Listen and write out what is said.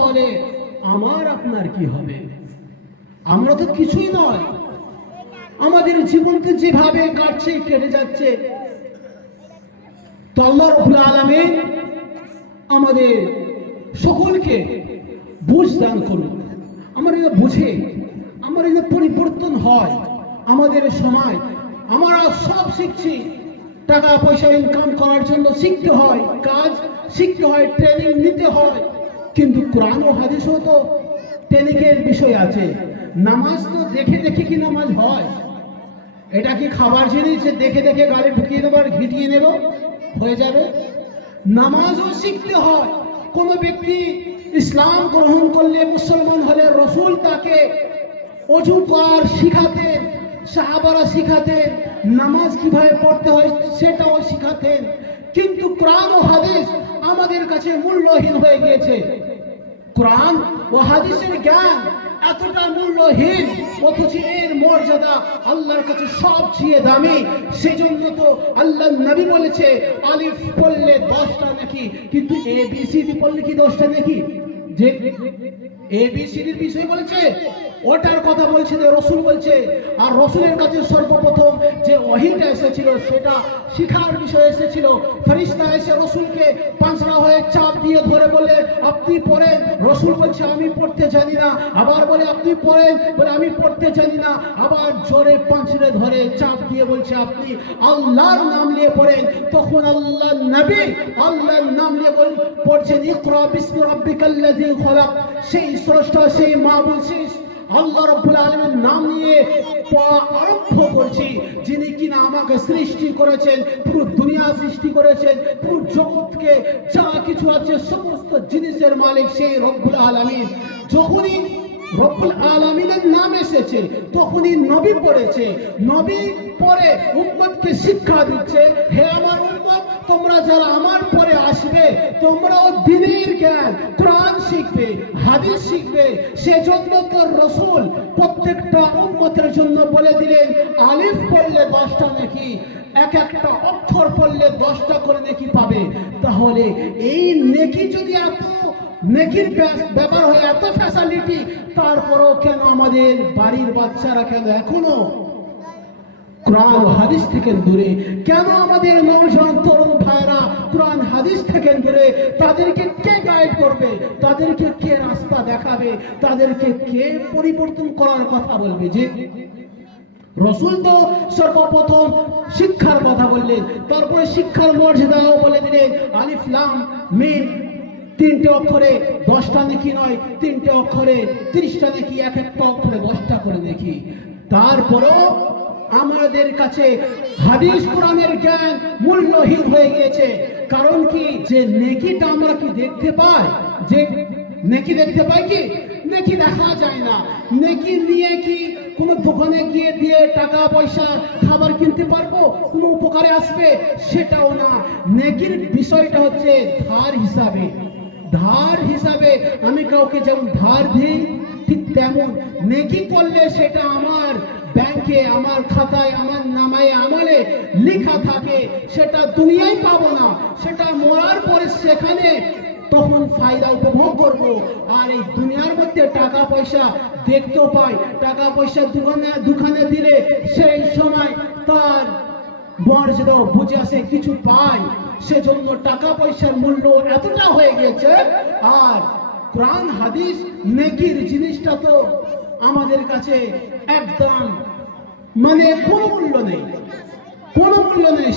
তাহলে আমার আপনার কি হবে? আমরা তো কিছুই নয়। আমাদের জীবনকে যেভাবে কাটছে, কেটে যাচ্ছে, তো আল্লাহ রাব্বুল আলামিন আমাদের সকলকে বুঝ দান করুন। আমরা এটা বুঝে আমার এটা পরিবর্তন হয় আমাদের সময়। আমরা সব শিখছি, টাকা পয়সা ইনকাম করার জন্য শিখতে হয়, কাজ শিখতে হয়, ট্রেনিং নিতে হয়, কিন্তু কোরআন ও হাদিসও তো ট্রেনিংয়ের বিষয় আছে। নামাজ তো দেখে দেখে কি নামাজ হয়? এটা কি খাবার জিনিস যে দেখে দেখে গাড়ি ঢুকিয়ে দেবো আর ঘিটিয়ে নেব হয়ে যাবে? নামাজও শিখতে হয়। কোন ব্যক্তি ইসলাম গ্রহণ করলে, মুসলমান হলে, রসুল তাকে অজু কর শিখাতেন, সাহাবারা শিখাতেন, নামাজ কিভাবে পড়তে হয় সেটাও শিখাতেন। কিন্তু কোরআন ও হাদিস আমাদের কাছে মূল্যহীন হয়ে গিয়েছে। কোরআন ও হাদিসের জ্ঞান এতটা মূল্যহীন, অথচ এর মর্যাদা আল্লাহর কাছে সবচেয়ে দামি। সেজন্য তো আল্লাহ নবী বলেছে আলিফ পড়লে 10টা নাকি, কিন্তু এবিসিডি পড়লে কি 10টা নাকি? যে এবিসিডির বিষয় বলেছে ওটার কথা বলছে রসুল বলছে। আর রসুলের কাছে সর্বপ্রথম যে ওহীটা এসেছিল সেটা শিখার বিষয় এসেছিল। ফেরেশতা এসে রসুলকে পাঁচড়া হয়ে চাপ দিয়ে ধরে বলে আপনি পড়েন। রসুল বলছে আমি পড়তে জানি না। আবার বলে আপনি পড়েন, বলে আমি পড়তে জানি না। আবার জোরে পাঁচড়ে ধরে চাপ দিয়ে বলছে আপনি আল্লাহর নাম নিয়ে পড়েন। তখন আল্লাহ নবী আল্লাহর নাম নিয়ে পড়ছেন ইকরা বিসমি রাব্বিকাল্লাযী খলাক। সেই স্রষ্টা, সেই মাবুদ, সেই আল্লাহ রাব্বুল আলামিনের নাম নিয়ে আরম্ভ করছি, যিনি কিনা আমাকে সৃষ্টি করেছেন, পুরো দুনিয়া সৃষ্টি করেছেন, পুরো জগৎকে যা কিছু আছে সমস্ত জিনিসের মালিক সেই রব্বুল আলামিন। যখনই রব্বুল আলামিনের নাম এসেছে তখনই নবী পড়েছে। নবী পরে উম্মতকে শিক্ষা দিচ্ছে, হে আমার উম্মত, তোমরা যারা আমার পরে আসবে তোমরাও দ্বীনের জ্ঞান, কোরআন শিখবে, হাদিস শিখবে। সেজন্য তো রসুল প্রত্যেকটা উম্মতের জন্য বলে দিলেন আলিফ পড়লে 10টা নাকি, এক একটা অক্ষর পড়লে 10টা করে নেকি পাবে। তাহলে এই নেকি যদি এত নেকির ব্যাপার হয়, এত ফ্যাসিলিটি, তারপরেও কেন আমাদের বাড়ির বাচ্চারা কেন এখনো কোরআন হাদিস থেকে দূরে? কেন আমাদের নওজোয়ান তরুণ ভাইরা কোরআন হাদিস থেকে দূরে? তাদেরকে কে গাইড করবে? তাদেরকে কে রাস্তা দেখাবে? তাদেরকে কে পরিবর্তন করার কথা বলবে? যে রসুল তো সর্বপ্রথম শিক্ষার কথা বললেন, তারপরে শিক্ষার মর্যাদাও বলে দিলেন আলিফ লাম মিম, 3টে অক্ষরে 10টা নেকি নয়, 3টে অক্ষরে 30টা নেকি, এক একটা অক্ষরে 10টা করে নেকি। তারপরও আমাদের কাছে হাদিস কোরআনের জ্ঞান মূল্যহীন হয়ে গিয়েছে। কারণ কি? যে নেকিটা আমরা কি দেখতে পাই? যে নেকি দেখতে পাই কি? নেকি দেখা যায় না। নেকি নিয়ে কি কোনো দোকানে গিয়ে দিয়ে টাকা পয়সা খাবার কিনতে পারবো? কোনো উপকারে আসবে? সেটাও না। নেকির বিষয়টা হচ্ছে ধার হিসাবে। ধার হিসাবে আমি কাউকে যেমন ধার দিই, ঠিক তেমন নেকি করলে সেটা আমার ব্যাংকে, আমার খাতায়, আমার নামায় আমলে লেখা থাকে। সেটা দুনিয়ায় পাবো না, সেটা মরার পরে সেখানে তখন ফায়দা উপভোগ করব। আর এই দুনিয়ার মধ্যে টাকা পয়সা দেখতেও পাই, টাকা পয়সা দোকানে দিলে সেই সময় তার মর্যাদা বুঝে আসে, কিছু পায়। সেজন্য টাকা পয়সার মূল্য এতটা হয়ে গেছে। আর কোরআন হাদিস নেকির জিনিসটা তো আমাদের কাছে একদম মানে কোনো মূল্য নেই, কোনো মূল্য নেই।